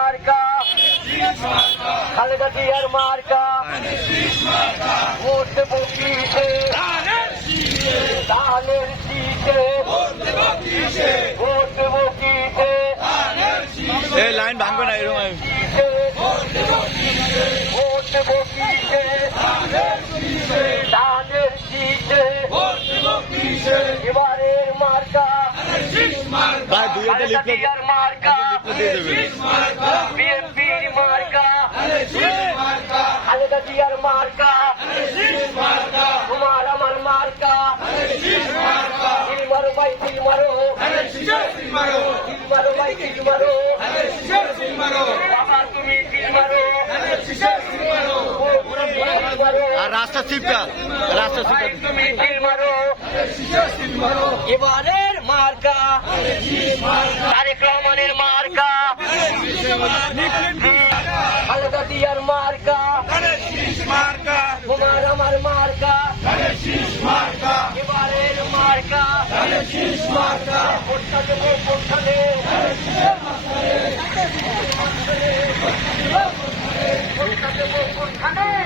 মার্কা খালেদা জিয়ার মার্কা ভোট দেবো কিসে ধানের শীষে ভোট দেবো কিসে এই লাইন ভাঙবে না এরকম ভোট দেবো কিসে ধানের শীষে এবারের মার্কা ভাই দুই একটা খালেদা লিফলেট জিয়ার মার্কা দিয়ে দেবেন বিএনপির মার্কা খালেদা জিয়ার মার্কা তোমার আমার মার্কা তিল মারো ভাই তিল মারো তিল মারো ভাই তিল মারো বাবা তুমি তিল মারো আর রাস্তা চিপটা তুমি তিল মারো এবারের মার্কা তারেক রহমানের মার্কা খালেদা জিয়ার মার্কা তোমার আমার মার্কা এবারের মার্কা ভোটটা দেবো ভোটটা দেবো ভোটটা দেবো ভোটটা দেবো